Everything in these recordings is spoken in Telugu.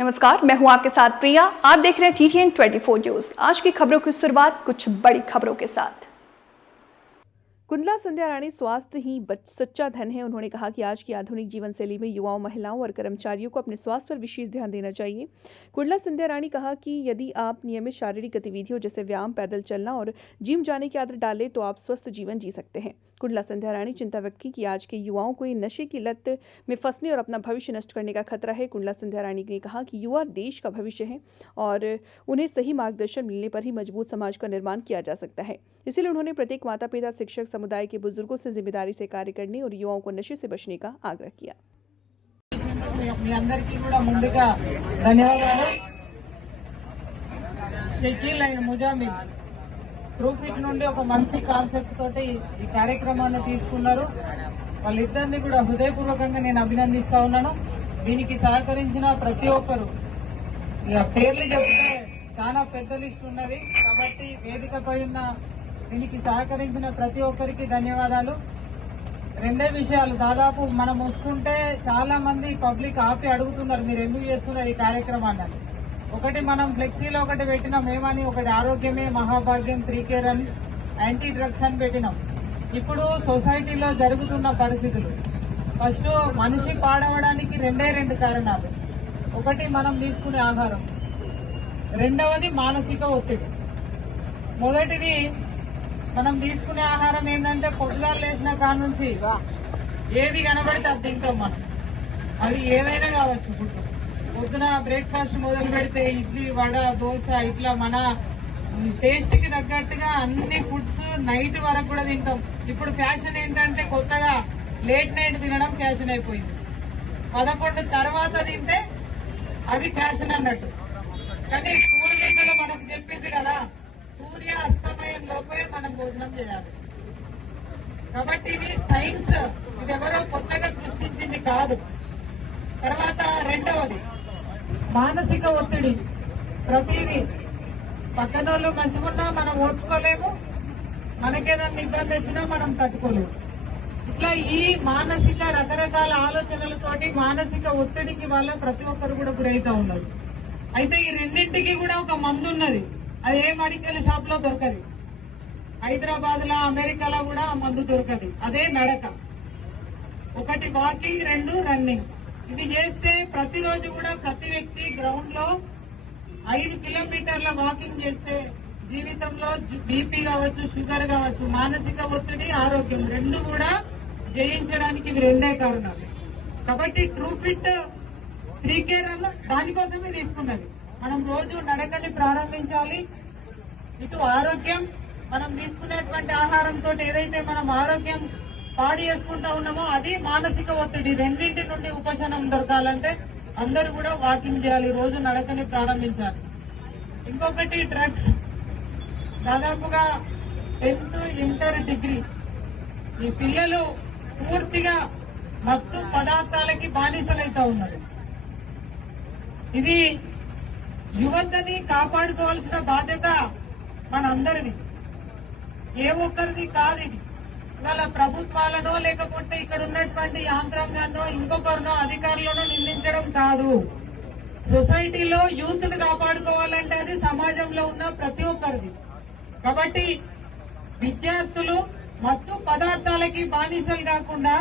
नमस्कार, मैं हूं आपके साथ प्रिया। आप देख रहे हैं TTN 24 न्यूज। आज की खबरों की शुरुआत कुछ बड़ी खबरों के साथ। कुंडला संध्या रानी स्वास्थ्य ही सच्चा धन है। उन्होंने कहा कि आज की आधुनिक जीवन शैली में युवाओं, महिलाओं और कर्मचारियों को अपने स्वास्थ्य पर विशेष ध्यान देना चाहिए। कुंडला संध्या रानी कहा कि यदि आप नियमित शारीरिक गतिविधियों जैसे व्यायाम, पैदल चलना और जिम जाने की आदत डालें तो आप स्वस्थ जीवन जी सकते हैं। कुंडला संध्या रानी चिंता व्यक्त की कि आज के युवाओं को नशे की लत में फंसने और अपना भविष्य नष्ट करने का खतरा है। कुंडला संध्या रानी ने कहा कि युवा देश का भविष्य है और उन्हें सही मार्गदर्शन मिलने पर ही मजबूत समाज का निर्माण किया जा सकता है। इसलिए उन्होंने प्रत्येक माता पिता, शिक्षक, समुदाय के बुजुर्गों से जिम्मेदारी से कार्य करने और युवाओं को नशे से बचने का आग्रह किया। ట్రూఫిట్ నుండి ఒక మంచి కాన్సెప్ట్ తోటి ఈ కార్యక్రమాన్ని తీసుకున్నారు. వాళ్ళిద్దరిని కూడా హృదయపూర్వకంగా నేను అభినందిస్తా ఉన్నాను. దీనికి సహకరించిన ప్రతి ఒక్కరు, పేర్లు చెప్తే చాలా పెద్ద లిస్ట్ ఉన్నది కాబట్టి వేదికపై ఉన్న దీనికి సహకరించిన ప్రతి ఒక్కరికి ధన్యవాదాలు. రెండే విషయాలు, దాదాపు మనం వస్తుంటే చాలా మంది పబ్లిక్ ఆపి అడుగుతున్నారు మీరు ఎందుకు చేస్తున్నారు ఈ కార్యక్రమాన్ని. ఒకటి మనం ఫ్లెక్సీలో ఒకటి పెట్టినాం ఏమని, ఒకటి ఆరోగ్యమే మహాభాగ్యం 3K రన్ యాంటీ డ్రగ్స్ అని పెట్టినాం. ఇప్పుడు సొసైటీలో జరుగుతున్న పరిస్థితులు, ఫస్ట్ మనిషి పాడవడానికి రెండు కారణాలు. ఒకటి మనం తీసుకునే ఆహారం, రెండవది మానసిక ఒత్తిడి. మొదటిది మనం తీసుకునే ఆహారం ఏంటంటే పొద్దుగాల లేచిన కాడ నుంచి ఏది కనబడితే అది తింటాం మనం. అది ఏదైనా కావచ్చు. పొద్దున బ్రేక్ఫాస్ట్ మొదలు పెడితే ఇడ్లీ, వడ, దోశ ఇట్లా మన టేస్ట్ కి తగ్గట్టుగా అన్ని ఫుడ్స్ నైట్ వరకు కూడా తింటాం. ఇప్పుడు ఫ్యాషన్ ఏంటంటే కొత్తగా లేట్ నైట్ తినడం ఫ్యాషన్ అయిపోయింది. 11 తర్వాత తింటే అది ఫ్యాషన్ అన్నట్టు. కానీ పూర్వీకులు మనకు చెప్పింది కదా, సూర్య అస్తమయం లోపే మనం భోజనం చేయాలి. కాబట్టి ఇది సైన్స్, ఇది ఎవరో కొత్తగా సృష్టించింది కాదు. తర్వాత రెండవది మానసిక ఒత్తిడి. ప్రతిదీ పక్కనోళ్ళు మంచుకున్నా మనం ఓర్చుకోలేము, మనకేదన్నా ఇబ్బంది వచ్చినా మనం తట్టుకోలేము. ఇట్లా ఈ మానసిక రకరకాల ఆలోచనలతోటి మానసిక ఒత్తిడికి వల్ల ప్రతి ఒక్కరు కూడా గురైతా ఉన్నారు. అయితే ఈ రెండింటికి కూడా ఒక మందు ఉన్నది. అది ఏ మెడికల్ షాప్ లో దొరకదు. హైదరాబాద్ లో, అమెరికాలో కూడా ఆ మందు దొరకదు. అదే నడక. ఒకటి వాకింగ్, 2 రన్నింగ్. ఇది చేస్తే ప్రతిరోజు కూడా ప్రతి వ్యక్తి గ్రౌండ్ లో 5 కిలోమీటర్ల వాకింగ్ చేస్తే జీవితంలో బీపీ కావచ్చు, షుగర్ కావచ్చు, మానసిక ఒత్తిడి, ఆరోగ్యం రెండు కూడా జయించడానికి ఇవి రెండే కారణాలు. కాబట్టి ట్రూఫిట్ 3K రన్ దానికోసమే తీసుకున్నది. మనం రోజు నడకని ప్రారంభించాలి. ఇటు ఆరోగ్యం, మనం తీసుకునేటువంటి ఆహారంతో ఏదైతే మనం ఆరోగ్యం పాడి చేసుకుంటా ఉన్నామో అది మానసిక ఒత్తిడి, రెండింటి నుండి ఉపశమనం దొరకాలంటే అందరూ కూడా వాకింగ్ చేయాలి, రోజు నడకని ప్రారంభించాలి. ఇంకొకటి డ్రగ్స్. దాదాపుగా 10th, ఇంటర్, డిగ్రీ ఈ పిల్లలు పూర్తిగా మత్తు పదార్థాలకి బానిసలైతా ఉన్నారు. ఇది యువతని కాపాడుకోవాల్సిన బాధ్యత మనందరిది, ఏ ఒక్కరిది కాదు. ఇది ఇవాళ ప్రభుత్వాలనో లేకపోతే ఇక్కడ ఉన్నటువంటి యాంత్రాంగాన్నో ఇంకొకరినో అధికారులను నిందించడం కాదు. సొసైటీలో యూత్ ని కాపాడుకోవాలంటే అది సమాజంలో ఉన్న ప్రతి ఒక్కరిది. కాబట్టి విద్యార్థులు మత్తు పదార్థాలకి బానిసలు కాకుండా,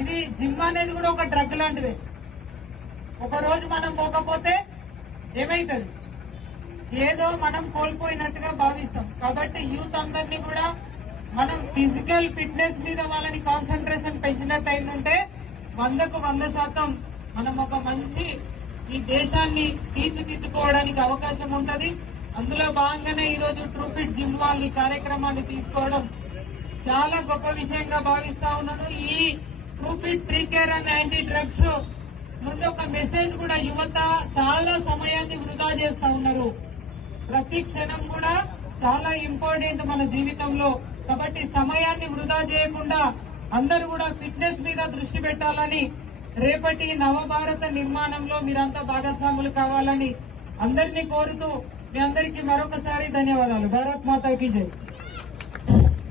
ఇది జిమ్ అనేది కూడా ఒక డ్రగ్ లాంటిదే. ఒక రోజు మనం పోకపోతే ఏమైతుంది, ఏదో మనం కోల్పోయినట్టుగా భావిస్తాం. కాబట్టి యూత్ అందరినీ కూడా మనం ఫిజికల్ ఫిట్నెస్ మీద వాళ్ళని కాన్సన్ట్రేషన్ పెంచినట్టయిందంటే 100కు 100% మనం ఒక మంచి ఈ దేశాన్ని తీర్చిదిద్దుకోవడానికి అవకాశం ఉంటది. అందులో భాగంగానే ఈరోజు ట్రూఫిట్ జిమ్ వాళ్ళు ఈ కార్యక్రమాన్ని తీసుకోవడం చాలా గొప్ప విషయంగా భావిస్తా ఉన్నాను. ఈ ట్రూఫిట్ 3K రన్ యాంటీ డ్రగ్స్ ముందు ఒక మెసేజ్ కూడా, యువత చాలా సమయాన్ని వృధా చేస్తా ఉన్నారు. ప్రతి క్షణం కూడా చాలా ఇంపార్టెంట్ మన జీవితంలో. కాబట్టి సమయాన్ని వృధా చేయకుండా అందరూ కూడా ఫిట్నెస్ మీద దృష్టి పెట్టాలని, రేపటి నవభారత నిర్మాణంలో మీరంతా భాగస్వాములు కావాలని అందరినీ కోరుతూ మీ అందరికీ మరొకసారి ధన్యవాదాలు. భారత్ మాతాకి జై.